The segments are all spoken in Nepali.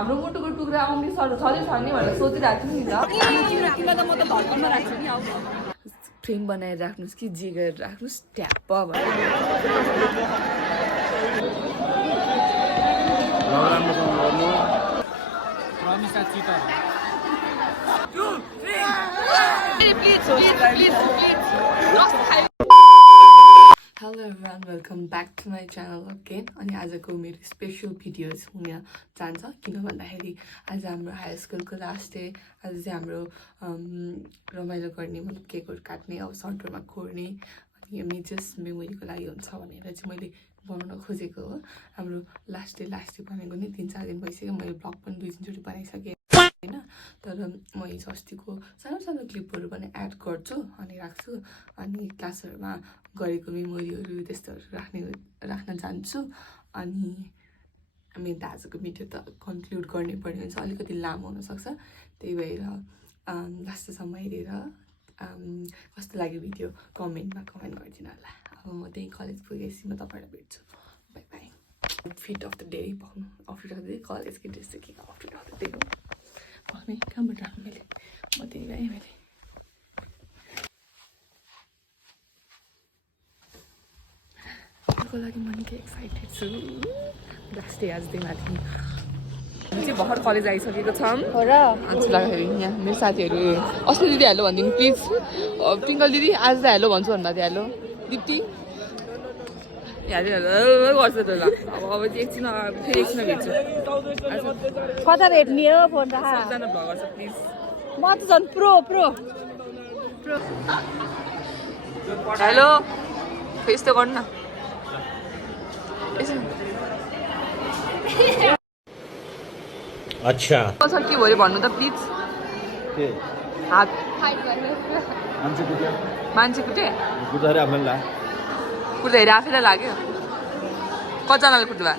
हाम्रो मुटुको टुक्रा आउने सर छँदै छ नि भनेर सोचिरहेको छु नि त तिमीलाई त म त धर्कनमा राख्छु नि आऊ फ्रेम बनाएर राख्नुहोस् कि जे गरेर राख्नुहोस् tap Hello everyone, welcome back to my channel again. अनि आजको मेरो स्पेशल भिडियोज हुन जान्छ किन भन्दाखेरि आज हाम्रो हाई स्कुलको लास्ट डे। आज चाहिँ हाम्रो रमाइलो गर्ने मतलब केकहरू काट्ने अब सर्टरमा कोर्ने अनि हामी जस्ट मेमोरीको लागि हुन्छ भनेर चाहिँ मैले बनाउन खोजेको हो। हाम्रो लास्ट डे भनेको नि 3-4 दिन भइसक्यो। मैले ब्लग पनि 2-3 चोटि बनाइसकेँ हैन, तर म हिजो अस्तिको सानो क्लिपहरू पनि एड गर्छु अनि राख्छु अनि क्लासहरूमा गरेको मेमोरीहरू त्यस्तोहरू राख्न जान्छु। अनि हामी आजको भिडियो त कन्क्लुड गर्नै पर्ने हुन्छ, अलिकति लामो हुनसक्छ, त्यही भएर लास्टसम्म हेरेर कस्तो लाग्यो भिडियो कमेन्ट गरिदिनु होला। अब म त्यही कलेज पुगेपछि म तपाईँलाई भेट्छु। By by. Outfit of the day भन्नु, आउटफिट अफ द डे कलेजको ड्रेस चाहिँ के आउटफिट अफ द डे हो भन्ने कहाँबाट राख्नु मैले म त्यही गएँ मैले को लागि म निकै एक्साइटेड छु। लास्ट डे आज दिन माथि हामी चाहिँ भर्खर कलेज आइसकेको छौँ हो र आज लाग्दाखेरि यहाँ मेरो साथीहरू अस्ति दिदी हेलो भनिदिनु प्लिज। पिङ्कल दिदी आज त हेलो भन्छु भन्दा थियो। हेलो दिप्ती हेलो गर्छ त ल। अब चाहिँ एकछिन फेरि एकछिन भेट्छु। कता भेट्ने हो फोन राख सबजना भ्लगर छ प्लिज। म त झन् प्रो हेलो फेस त गर्नु न। अच्छा सर के भयो भन्नु त प्लिज। हात मान्छे कुटे कुट्दाखेरि आफैलाई लाग्यो। कतिजनाले कुट्नु भयो?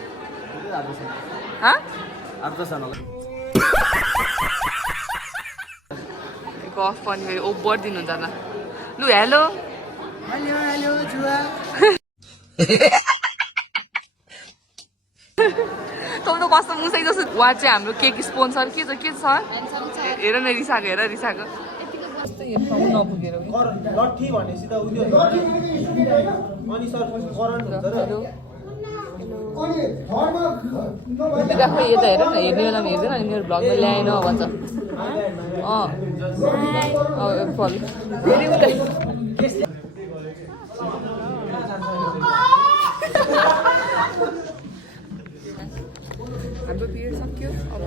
गफ पनि फेरि ओभर दिनुहुन्छ त। लु हेलो तपाईँ त कस्तो मुसै जस्तो। उहाँ चाहिँ हाम्रो केक स्पोन्सर के छ सर? हेर न रिसाएको नपुगेर लट्ठी भनेपछि त उयो अनि सर करन्ट हुन्छ र खै यता हेर न, हेर्ने बेलामा हेर्दैन अनि मेरो भ्लगमा ल्याएन भन्छ। फेरि उता हाम्रो पिरियड सक्यो। अब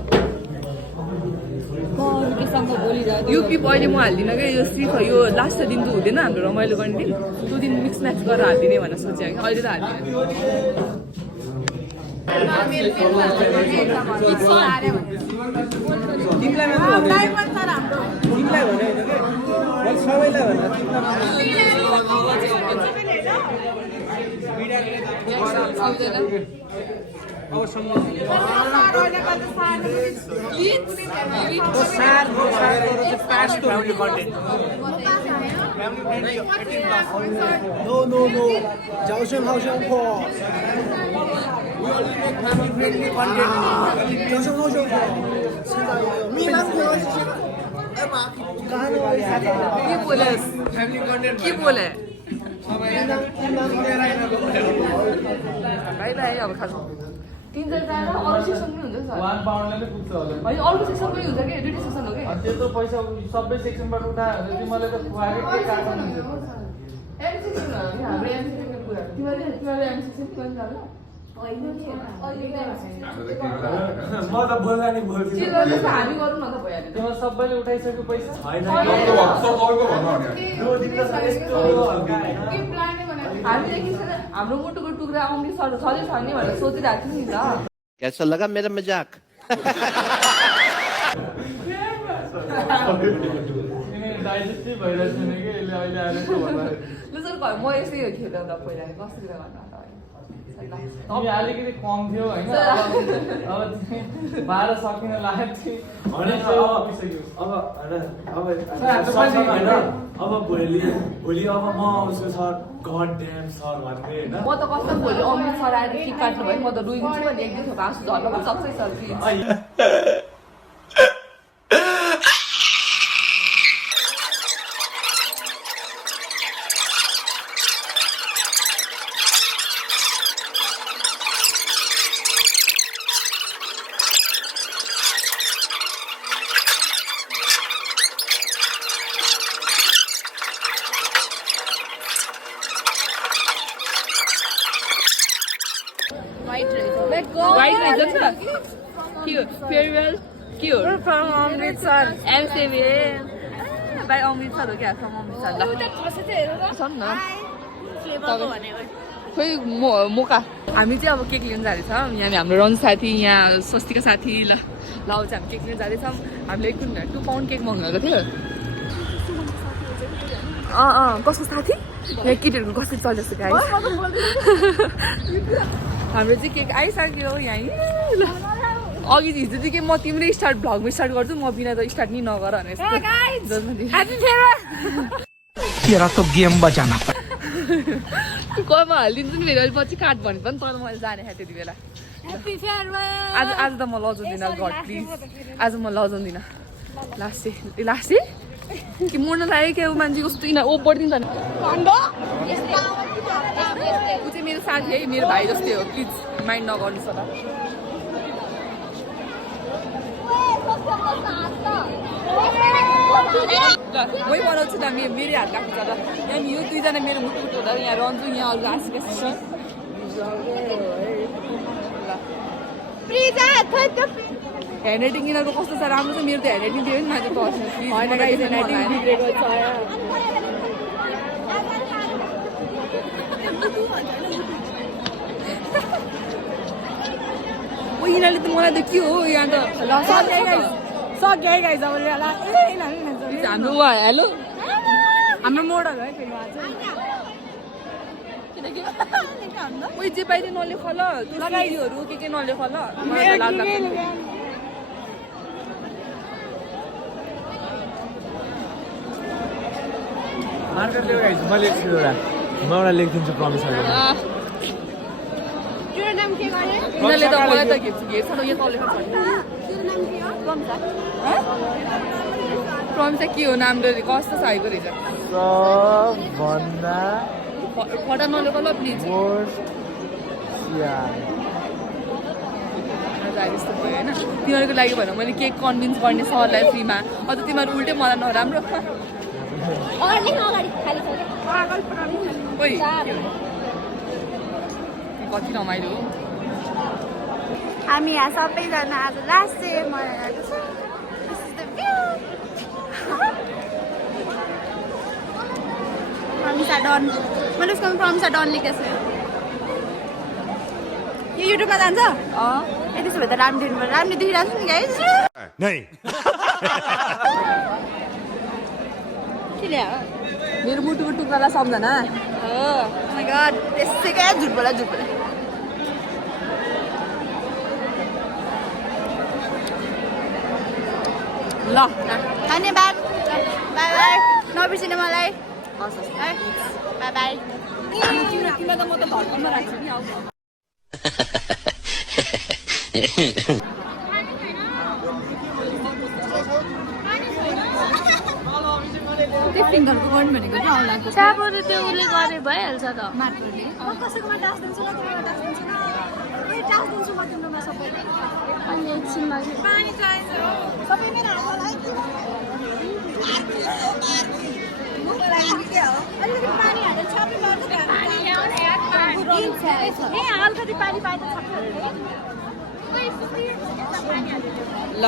यो पिप अहिले म हाल्दिनँ क्या, यो सिख यो लास्ट दिन त हुँदैन हाम्रो रमाइलो गर्ने दिन, त्यो दिन मिक्स म्याच गरेर हालिदिने भनेर सोचेँ कि अहिले त हाल्दिनँ। No. 侥幸好相婆。We only make family friendly content. 侥幸好相婆。मी नाम के बोले family content. के बोले बाई बाई। अब खानु 3 जना अरू सेक्सन पनि हुन्छ सर। 1 पाउन्डले पुग्छ होला। होइन अरूको सेक्सन पनि हुन्छ कि, दुईटै सेक्सन हो कि। त्यो त पैसा सबै सेक्सनबाट उठायो भने तिमीले त खुवाएकै के काट्नु हुन्छ। एम सेक्सन हो नि हाम्रो एम सेक्सनको कुरा। तिमीले एम सेक्सन किन जानु? म त बोल्दा नि बोल्छु। के गर्नु त हामी गरौँ न त भइहाल्यो। तिम्रो सबैले उठाइसक्यो पैसा छैन। हामीले के छैन, हाम्रो मुटुको टुक्रा आउने सर छँदै छ नि भनेर सोचिरहेको छु नि त। कैसा लगा मेरा मजाक? डाइजेस्टै भइरहेको छैन कि यसले अहिले आएर ल सर म यसै खेल्दा पहिला कसरी गर्नु त तिमी अलिकति कम थियो होइन अब तिमी 12 सकिन लाग्यो अब भोलि अब म आउँछु सर गड ड्याम सर भन्ने होइन म त कस्तो भोलि अमृत सर आएर केक काट्नु भयो म त रुइदिन्छु भने एक दुई आँसु झर्न पनि सक्छ सर प्लिज White रहेछ नि त cute farewell cute from Amritsar MCB by Amritsar हो क्या फ्रम अमृतसर ल खोइ मोका हामी चाहिँ अब केक लिन जाँदैछौँ यहाँ हाम्रो रन्जु साथी यहाँ स्वस्तिका साथी ल अब चाहिँ हामी केक लिन जाँदैछौँ हामीले 2 पाउन्ड केक मगाएको थियो कसको साथी यहाँ केटीहरूको कसरी चल्दैछ गाइस हाम्रो चाहिँ केक आइसक्यो यहाँ अघि हिजोदेखि म तिम्रै भ्लगमा स्टार्ट गर्छु म बिना त स्टार्ट नि नगर भनेर तेरा तो गेम बजाना कमा हालिदिन्छु नि फेरि पछि काट भने पनि तर मैले जाने खाएँ त्यति बेला आज त म लजाउँदिनँ गड प्लिज आज म लजाउँदिनँ लास्ट कि मर्न लाग्यो क्या ऊ मान्छे कस्तो यिनीहरू ओपरिदिन्छ नि ऊ चाहिँ मेरो साथी है मेरो भाइ जस्तै हो प्लिज माइन्ड नगर्नुहोस् होला ल मै बनाउँछु ल मेरो हात राख्नु छ ल यहाँ यो दुईजना मेरो मुटुमुटु हुँदा यहाँ रन्जु यहाँ अरू आशिका सिस्टर ह्यान्ड राइटिङ यिनीहरूको कस्तो छ राम्रो छ मेरो त ह्यान्ड राइटिङ थियो नि मान्छे ओ यिनीहरूले त मलाई त के हो यहाँ त हाम्रो वा हेलो हाम्रो मोडल है उयो जे पाइदियो नलेख ल लगाइदियोहरू के नलेख ल मार्कर ल्याऊ गाइस म लेख्छु एउटा लेखिदिन्छु प्रमिस यिनीहरूले त मलाई त घेर्छ यो तल लेखेको प्रमिसा के हो नाम कस्तो चाहिएको रहेछ फटा नलेख ल प्लिज यस्तो भयो होइन तिमीहरूको लागि भनेर मैले केक कन्भिन्स गर्ने सरलाई फ्रीमा अझ तिमीहरू उल्टै मलाई नराम्रो कति रमाइलो हामी यहाँ सबैजना आज लास्ट डे मनाइरहेको छ प्रमिसा डन मैले उसको प्रमिसा डन लेखेको छु यो युट्युबमा जान्छ ए त्यसो भए त राम्रो देखिरहेको छु नि गाइस के ल्या मेरो मुटुको टुक्रालाई सम्झना हो माय गॉड त्यसै क्या झुट बोला ल धन्यवाद बाई बाई नबिर्सिनु मलाई बाई बाई तिमीलाई त म त धर्कमा राख्छु नि आउँछ फिङ्गरको गर्नु भनेको चाहिँ औलाको त्यहाँबाट त्यो उसले गरे भइहाल्छ त माटोले कसैकोमा डान्स दिन्छु ल तिमीलाई डान्स दिन्छु ल ए डान्स दिन्छु म तिम्रोमा सबै अनि एकछिनमा पानी चाहिन्छ सबै मेरो हातलाई अलिकति पानी हालेर छापी गर्छ ए अलिकति पानी पाए त ल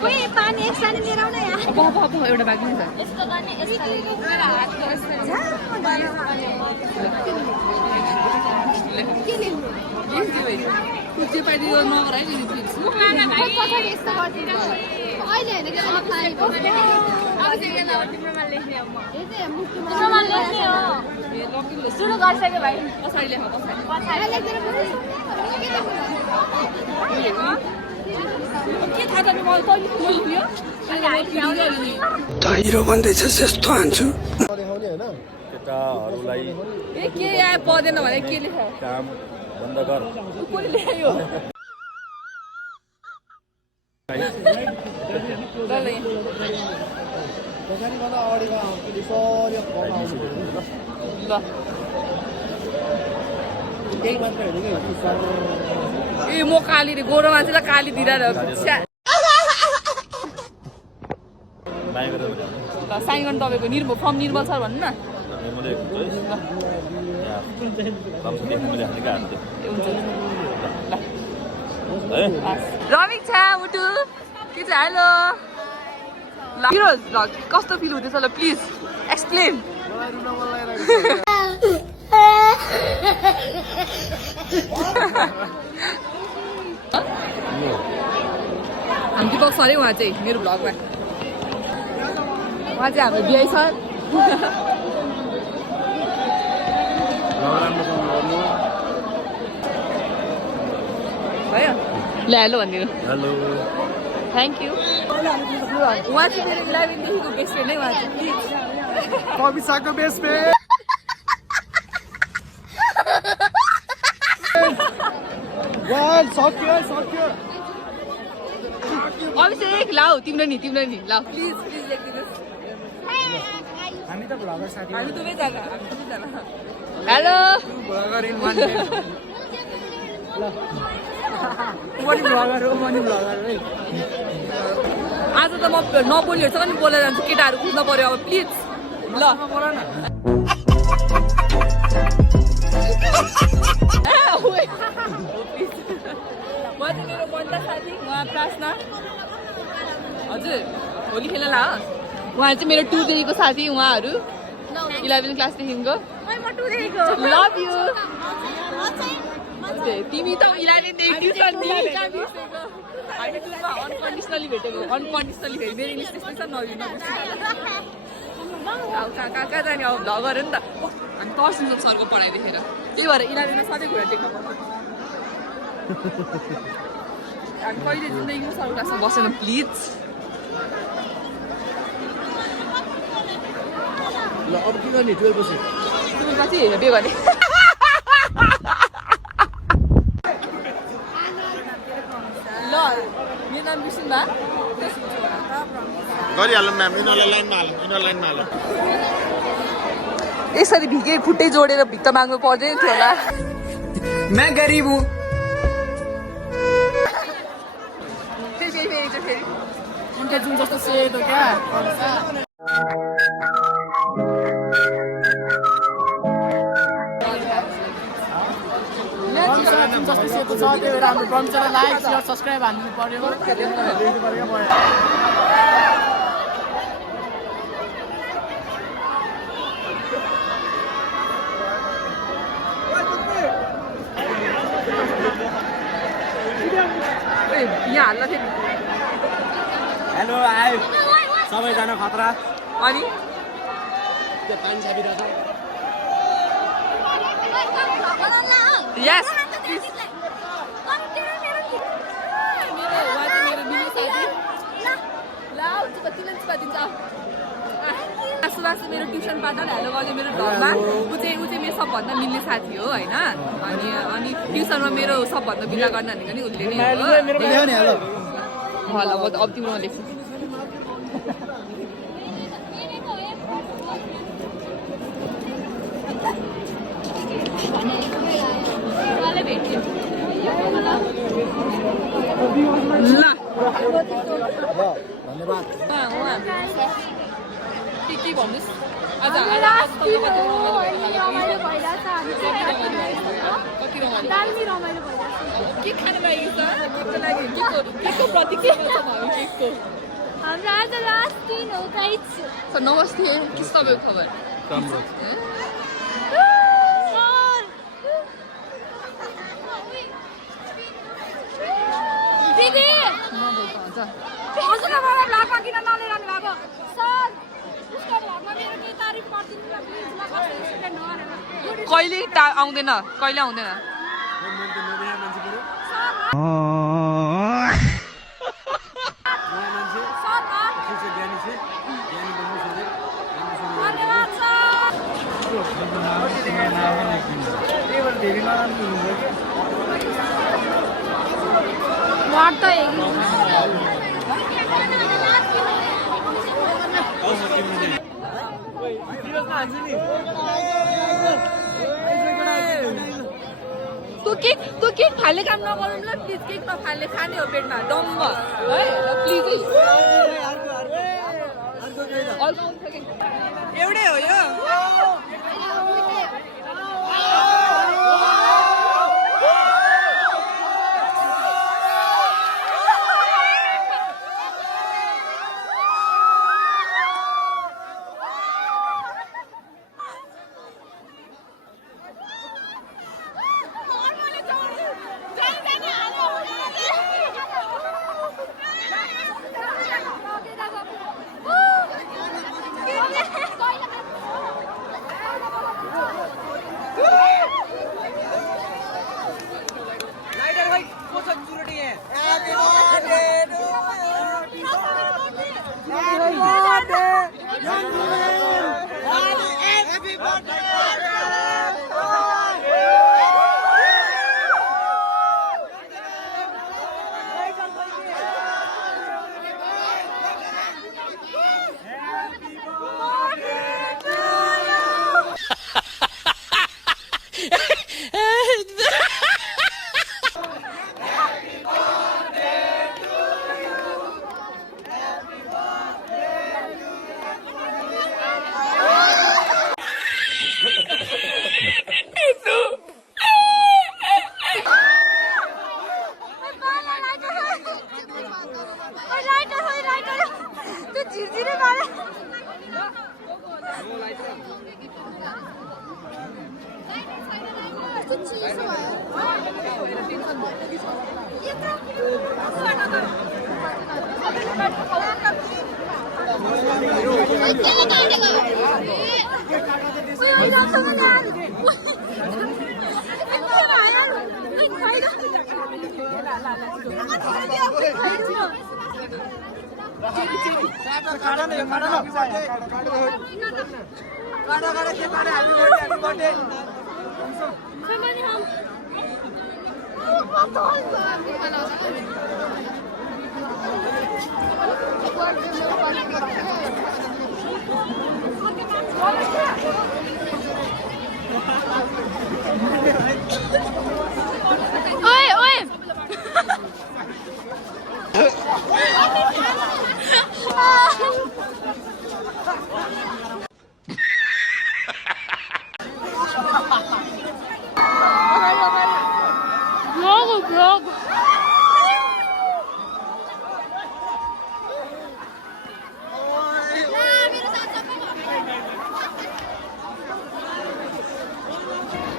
ओए पानी एक्स्ट्रा नि लिएर आउन यहाँ अब एउटा बाँकी नै छ यस्तो गर्ने मेरो हात कुर्ती पाइदियो नगर है अहिले होइन तिम्रोमा लेख्ने हो म तिम्रोमा लेख्ने हो सुरु गरिसक्यो भाइ कसरी लेख कसरी के थाहा छैन मलाई तैँले लियो हिरो भन्दैछस् यस्तो हान्छु केटाहरूलाई ए के यहाँ पर्दैन भने के लेख काम बन्द गर कसले ल्यायो ल ए म काली रे गोरो मान्छेलाई काली दिइरहेको बाई गरेर ल साइन गर्नु तपाईँको निर्मल फर्म निर्मल सर भन्नु न मैले कमसे कम मैले हालेका हाल्थे ए हुन्छ ल रमिक छ मुटु के छ हेलो ल फिरोज ल कस्तो फिल हुँदैछ ल प्लिज एक्सप्लेन हामी दिपक सर उहाँ चाहिँ मेरो भ्लगमा उहाँ चाहिँ हाम्रो बिहाई सर भयो ल हेलो भनिदिनु हेलो थ्याङ्क यू उहाँ चाहिँ मेरो 11देखिको बेस्ट फ्रेन्ड नै उहाँ चाहिँ प्लिज कविताको बेस्ट फ्रेन्ड सक्यो अभिषेक लाऊ तिम्रो नि ल प्लिज प्लिज लेखिदिनुहोस् हामी त भ्लगर साथी हामी दुवैजना हेलो भ्लगर इन वान पनि भ्लगर हो पनि भ्लगर है आज त म नबोलीहरूसँग नि बोलेर जान्छु केटाहरू बुझ्न पर्यो अब प्लिज ल बोल न म चाहिँ मेरो बन्दा साथी उहाँ प्रार्थना हजुर होली खेल्न ला उहाँ चाहिँ मेरो 2 देखिको साथी उहाँहरू 11 क्लासदेखिको लभ यु तिमी त 11 देखि अनकन्डिसनली भेटेको अनकन्डिसनली भेटेको मेरो इङ्ग्लिस त्यस्तै छ नबिन कहाँ जाने अब भ्लगर हो नि त हामी कर्सिङ सरको पढाइ देखेर त्यही भएर 11 सधैँ घुरा देख्न हामी कहिले जिन्दगीमा सरको क्लासमा बसेन प्लिज ल अब के गर्ने 12 पछि तिमी कति बिहे गर्ने ल मेरो नाम विष्णुमा गरिहालौँ म्याम यिनीहरूलाई लाइनमा हालौँ यसरी भिगे खुट्टै जोडेर भित्त माग्नु पर्दैन थियो होला मैं गरीब हूँ फेरि उनका जुन जस्तो सेतो क्या जुन जस्तो सेतो छ त्यही भएर हाम्रो ब्रह्मचारी लाइक शेयर सब्सक्राइब हान्नु पर्यो यहाँ हाल्न फेरि हेलो आयो सबैजना खतरा अनि यस सुभाष मेरो ट्युसन पार्टनर हेलो गर्दै मेरो घरमा ऊ चाहिँ मेरो सबभन्दा मिल्ने साथी हो होइन अनि ट्युसनमा मेरो सबभन्दा बिहा गर्न भनेको नि उसले नै हो ल म अब तिम्रोमा लेख्छु के भन्नुहोस् आज के खानु लागेको छ केको लागि केको प्रतिक्रिया छ हामी केकको हाम्रो आज लास्ट दिन हो गाइस सर नमस्ते के छ तपाईँको खबर राम्रो दिदी हुन्छ हजुरलाई मलाई भ्लगमा किन नलिरहनु भएको सर उसको भ्लगमा मेरो केही तारिफ गरिदिनु न प्लिज म कस्तो स्टुडेन्ट हो भनेर कहिले आउँदैन कहिले आउँदैन वार्ता तँ केक फाल्ने काम नगरौँ ल प्लिज केक नफाल्ने खाने हो पेटमा डम्ब है प्लिज एउटै हो यो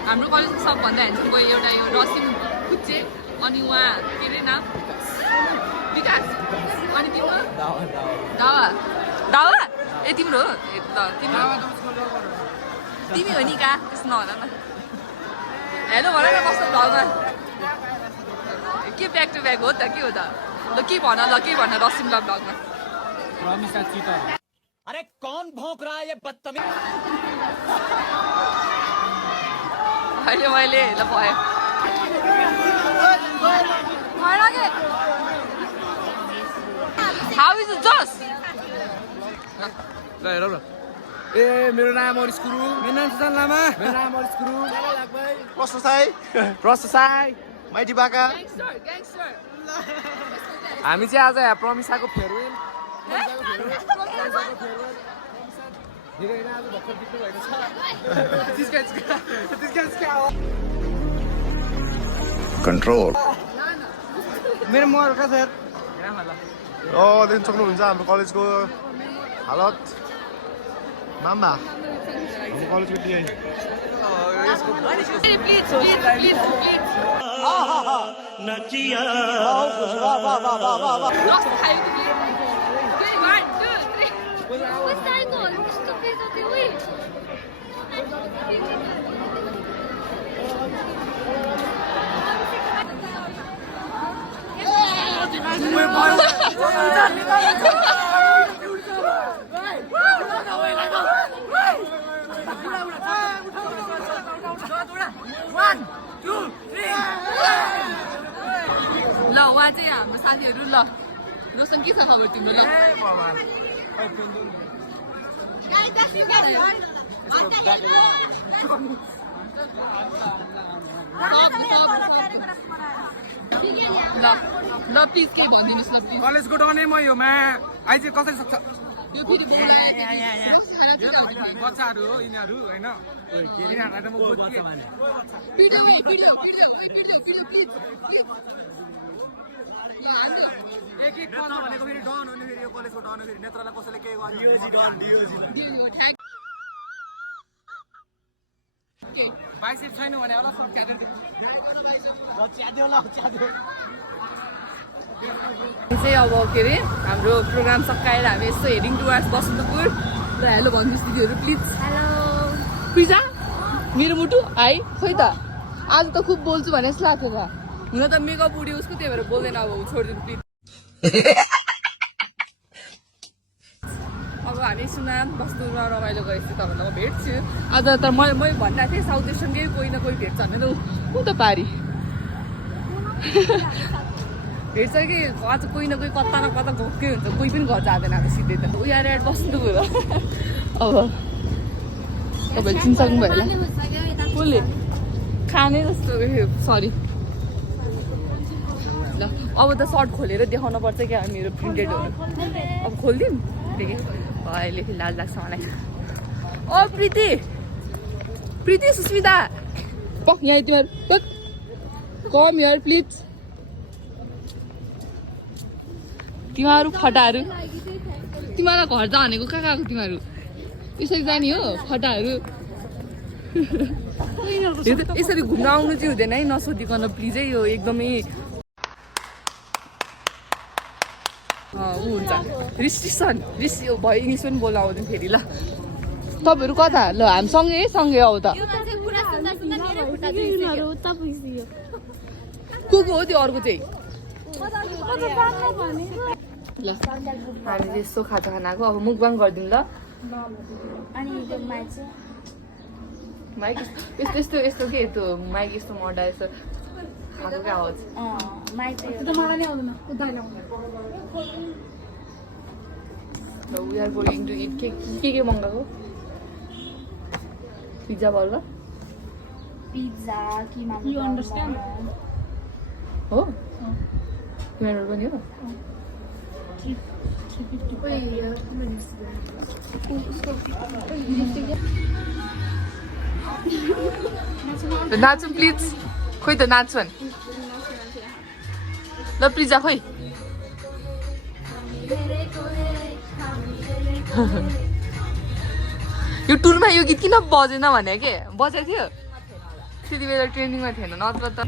हाम्रो कलेजको सबभन्दा ह्यान्डसम बोय एउटा यो रसिम खुच्चे अनि उहाँ के अरे नाम विकास अनि तिम्रो दावा दावा ए तिम्रो हो तिम्रो तिमी हो नि कहाँ त्यस्तो नहोला न हेलो भन न कस्तो भ्लगमा के ब्याक टु ब्याक हो त के हो त ल के भन रसिम ल भ्लगमा अरे कौन भौंक रहा है ये बदतमीज अहिले मैले ल भयो How is it just? ल हेरौ न ए मेरो नाम अरिस गुरु मेरो नाम सुशान्त लामा मेरो नाम अरिस गुरु प्रश्न साई माइटी बाका हामी चाहिँ आज यहाँ प्रमिसाको फेयरवेल कन्ट्रोल मेरो मोबाइल कहाँ छ यार देख्न सक्नुहुन्छ हाम्रो कलेजको हालत मामा कलेजको टिआई ल उहाँ चाहिँ हाम्रो साथीहरू ल रोशन के छ खबर तिम्रो ल ल ल प्लिज केही भनिदिनुहोस् न प्लिज कलेजको डनै म यो मा आइज कसरी सक्छ यो फेरि बच्चाहरू हो यिनीहरू होइन यिनीहरूलाई त म एक एक भनेको फेरि डन हो नि फेरि यो कलेजको डन हो फेरि नेत्रलाई कसैले केही बाइसेप छैन भने होला सब चाहिँ अब के अरे हाम्रो प्रोग्राम सकाएर हामी यसो हेडिङ टुवर्ड्स बसन्तपुर र हेलो भन्नुहोस् दिदीहरू प्लिज हेलो प्रिजा मेरो मुटु हाई खोइ त आज त खुब बोल्छु भने जस्तो लाग्यो त हुन त मेकअप उड्यो उसको त्यही भएर बोल्दैन अब छोडिदिनु प्लिज अब हामी सुनाम बस्नुमा रमाइलो गरेपछि तपाईँलाई म भेट्छु आज त मैले भनिरहेको थिएँ साउथ एसियनकै कोही न कोही भेट्छ भने त ऊ त पारी भेट्छ कि आज कोही न कोही कता न कता गएकै हुन्छ कोही पनि घर जाँदैन अब सिधै त उयो एड बस्नुभयो अब तपाईँले चिन्सक्नु भयो होला कसले खाने जस्तो सरी ल अब त सर्ट खोलेर देखाउनु पर्छ क्या मेरो प्रिन्टेडहरू अब खोलिदिउँ देखेँ अहिले फेरि लाज लाग्छ मलाई ओ प्रीति प्रीति सुस्मिता पक यहाँ तिमीहरू कम हियर प्लिज तिमीहरू फटाहरू तिमीहरूलाई घर जा भनेको कहाँ गएको तिमीहरू यसरी जाने हो फटाहरू यसरी घुम्न आउनु चाहिँ हुँदैन है नसोधिकन प्लिज है यो एकदमै ऊ हुन्छ रिस्ट्रिक्सन यो भयो इङ्ग्लिस पनि बोल्न आउँदैन फेरि ल तपाईँहरू कता ल हामी सँगै है सँगै आऊ त को हो त्यो अर्को चाहिँ ल हामीले यस्तो खाजा खानाको अब मुखबाङ गरिदिउँ ल माइक यस्तो यस्तो यस्तो के त्यो माइक यस्तो मर्डा यस्तो खाएको क्या आवाज we are going to eat के मगाएको पिज्जा बर्गर पिज्जा किमा हो तिमीहरू पनि हो नाचौँ प्लिज खोइ त नाच्छन् ल पिज्जा खोइ यो टुरमा यो गीत किन बजेन भने के बजेको थियो त्यति बेला ट्रेनिङमा थिएन नत्र त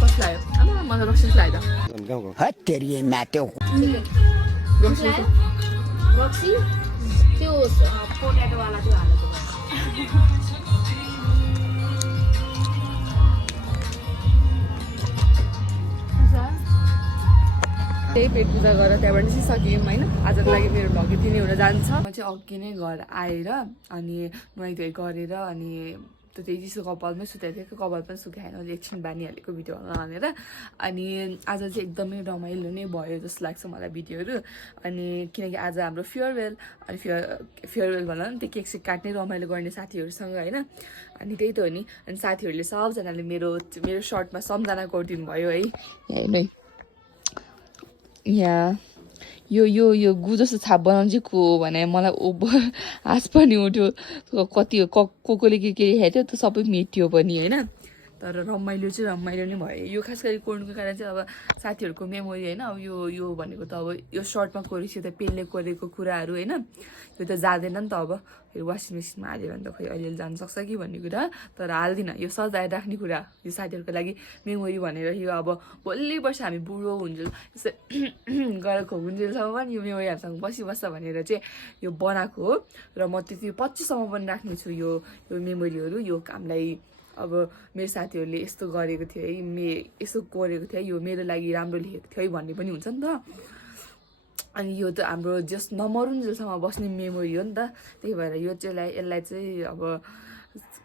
कसलाई आमा मलाई रक्सी लाग्यो हत्तेरी म्याट्यो रक्सी त्यो पोटेटोवाला त्यो हालेको त्यही पेट पूजा गरेर त्यहाँबाट चाहिँ सक्यौँ होइन आजको लागि मेरो भ्लग यति नै हुन जान्छ म चाहिँ अघि नै घर आएर अनि नुहाइधुवाइ गरेर अनि त्यही चिसो कपालमै सुताएको थियो कपाल पनि सुकाएन अहिले एकछिन बानिहालेको भिडियो भनेर अनि आज चाहिँ एकदमै रमाइलो नै भयो जस्तो लाग्छ मलाई भिडियोहरू अनि किनकि आज हाम्रो फेयरवेल अनि फेयरवेल भन्दा पनि त्यो केक सेक काट्ने रमाइलो गर्ने साथीहरूसँग होइन अनि त्यही त हो नि अनि साथीहरूले सबजनाले मेरो सर्टमा सम्झना गरिदिनु भयो है यहाँ यो गु जस्तो छाप बनाउनु चाहिँ को हो भने मलाई हाँस पनि उठ्यो कति कोले के हेऱ्यो त्यो सबै मेटियो पनि होइन तर रमाइलो चाहिँ रमाइलो नै भयो यो खास गरी कोर्नुको कारण चाहिँ अब साथीहरूको मेमोरी होइन अब यो भनेको त अब यो सर्टमा कोरेको त पेनले कोरेको कुराहरू होइन यो त जाँदैन नि त अब फेरि वासिङ मेसिनमा हाल्यो भने त खोइ अलिअलि जानु सक्छ कि भन्ने कुरा तर हाल्दिनँ यो सजाएर राख्ने कुरा यो साथीहरूको लागि मेमोरी भनेर यो अब भोलि वर्ष हामी बुढो हुन्जेल यसो गएर खोकुन्जेलसम्म पनि यो मेमोरी हामीसँग बसिबस्छ भनेर चाहिँ यो बनाएको हो र म त्यति 25सम्म पनि राख्नेछु यो मेमोरीहरू यो कामलाई अब मेरो साथीहरूले यस्तो गरेको थियो है यस्तो कोरेको थियो है यो मेरो लागि राम्रो लेखेको थियो है भन्ने पनि हुन्छ नि त अनि यो त हाम्रो जस्ट नमरुन्जेलसम्म बस्ने मेमोरी हो नि त त्यही भएर यो चाहिँ यसलाई चाहिँ अब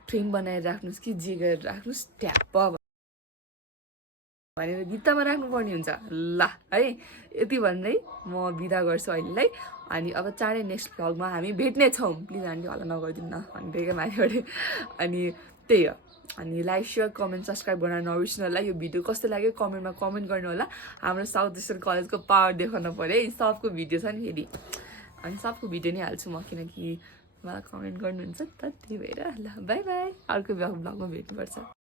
फ्रेम बनाएर राख्नुहोस् कि जे गरेर राख्नुहोस् ट्याप्प भनेर भित्तामा राख्नुपर्ने हुन्छ ल है यति भन्दै म बिदा गर्छु अहिलेलाई अनि अब चाँडै नेक्स्ट भ्लगमा हामी भेट्ने छौँ प्लिज आन्टी हल्ला नगरिदिनु न भनिदिएको माथिबाट अनि त्यही हो अनि लाइक सेयर कमेन्ट सब्सक्राइब गर्न नबिर्सिनु होला यो भिडियो कस्तो लाग्यो कमेन्टमा कमेन्ट गर्नु होला हाम्रो साउथ इस्टर्न कलेजको पावर देखाउन पऱ्यो है सबको भिडियो छ नि फेरि अनि सबको भिडियो नै हाल्छु म किनकि मलाई कमेन्ट गर्नुहुन्छ नि त त्यही भएर ल बाई बाई अर्को भ्लगमा भेट्नुपर्छ